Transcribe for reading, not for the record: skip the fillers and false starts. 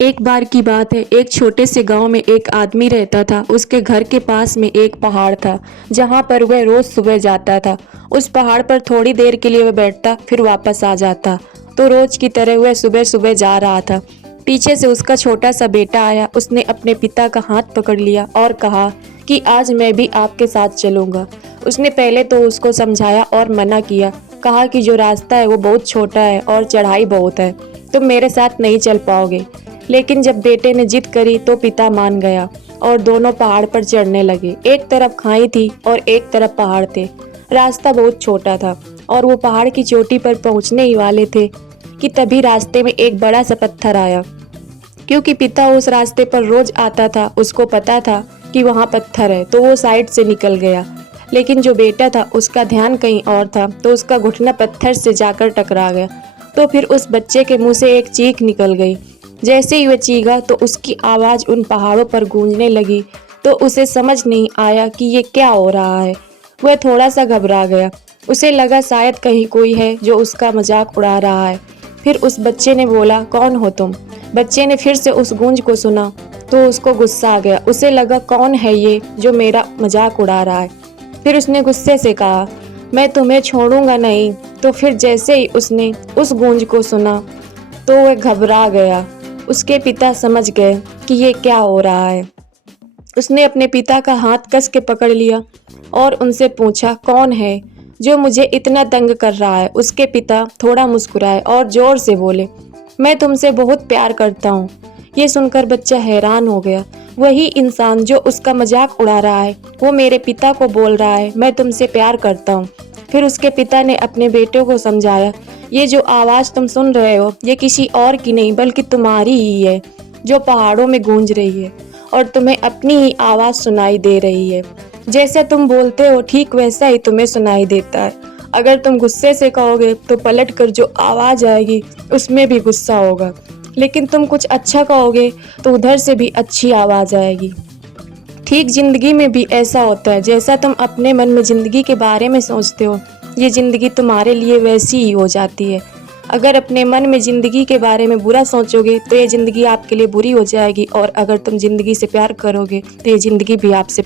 एक बार की बात है, एक छोटे से गांव में एक आदमी रहता था। उसके घर के पास में एक पहाड़ था, जहां पर वह रोज सुबह जाता था। उस पहाड़ पर थोड़ी देर के लिए वह बैठता, फिर वापस आ जाता। तो रोज की तरह वह सुबह सुबह जा रहा था। पीछे से उसका छोटा सा बेटा आया। उसने अपने पिता का हाथ पकड़ लिया और कहा कि आज मैं भी आपके साथ चलूंगा। उसने पहले तो उसको समझाया और मना किया। कहा कि जो रास्ता है वो बहुत छोटा है और चढ़ाई बहुत है, तुम मेरे साथ नहीं चल पाओगे। लेकिन जब बेटे ने जिद करी तो पिता मान गया और दोनों पहाड़ पर चढ़ने लगे। एक तरफ खाई थी और एक तरफ पहाड़ थे। रास्ता बहुत छोटा था और वो पहाड़ की चोटी पर पहुंचने ही वाले थे कि तभी रास्ते में एक बड़ा सा पत्थर आया। क्योंकि पिता उस रास्ते पर रोज आता था, उसको पता था कि वहाँ पत्थर है, तो वो साइड से निकल गया। लेकिन जो बेटा था उसका ध्यान कहीं और था, तो उसका घुटना पत्थर से जाकर टकरा गया। तो फिर उस बच्चे के मुंह से एक चीख निकल गई। जैसे ही वह चीखा तो उसकी आवाज़ उन पहाड़ों पर गूंजने लगी। तो उसे समझ नहीं आया कि ये क्या हो रहा है। वह थोड़ा सा घबरा गया। उसे लगा शायद कहीं कोई है जो उसका मजाक उड़ा रहा है। फिर उस बच्चे ने बोला, कौन हो तुम? बच्चे ने फिर से उस गूंज को सुना तो उसको गुस्सा आ गया। उसे लगा, कौन है ये जो मेरा मजाक उड़ा रहा है? फिर उसने गुस्से से कहा, मैं तुम्हें छोड़ूंगा नहीं। तो फिर जैसे ही उसने उस गूंज को सुना तो वह घबरा गया। उसके पिता समझ गए कि ये क्या हो रहा है। उसने अपने पिता का हाथ कस के पकड़ लिया और उनसे पूछा, कौन है जो मुझे इतना तंग कर रहा है? उसके पिता थोड़ा मुस्कुराए और जोर से बोले, मैं तुमसे बहुत प्यार करता हूँ। ये सुनकर बच्चा हैरान हो गया। वही इंसान जो उसका मजाक उड़ा रहा है, वो मेरे पिता को बोल रहा है मैं तुमसे प्यार करता हूँ। फिर उसके पिता ने अपने बेटे को समझाया, ये जो आवाज़ तुम सुन रहे हो ये किसी और की नहीं बल्कि तुम्हारी ही है, जो पहाड़ों में गूंज रही है और तुम्हें अपनी ही आवाज़ सुनाई दे रही है। जैसा तुम बोलते हो ठीक वैसा ही तुम्हें सुनाई देता है। अगर तुम गुस्से से कहोगे तो पलट कर जो आवाज़ आएगी उसमें भी गुस्सा होगा, लेकिन तुम कुछ अच्छा कहोगे तो उधर से भी अच्छी आवाज़ आएगी। ठीक जिंदगी में भी ऐसा होता है, जैसा तुम अपने मन में जिंदगी के बारे में सोचते हो, ये जिंदगी तुम्हारे लिए वैसी ही हो जाती है। अगर अपने मन में जिंदगी के बारे में बुरा सोचोगे तो ये जिंदगी आपके लिए बुरी हो जाएगी, और अगर तुम जिंदगी से प्यार करोगे तो ये जिंदगी भी आपसे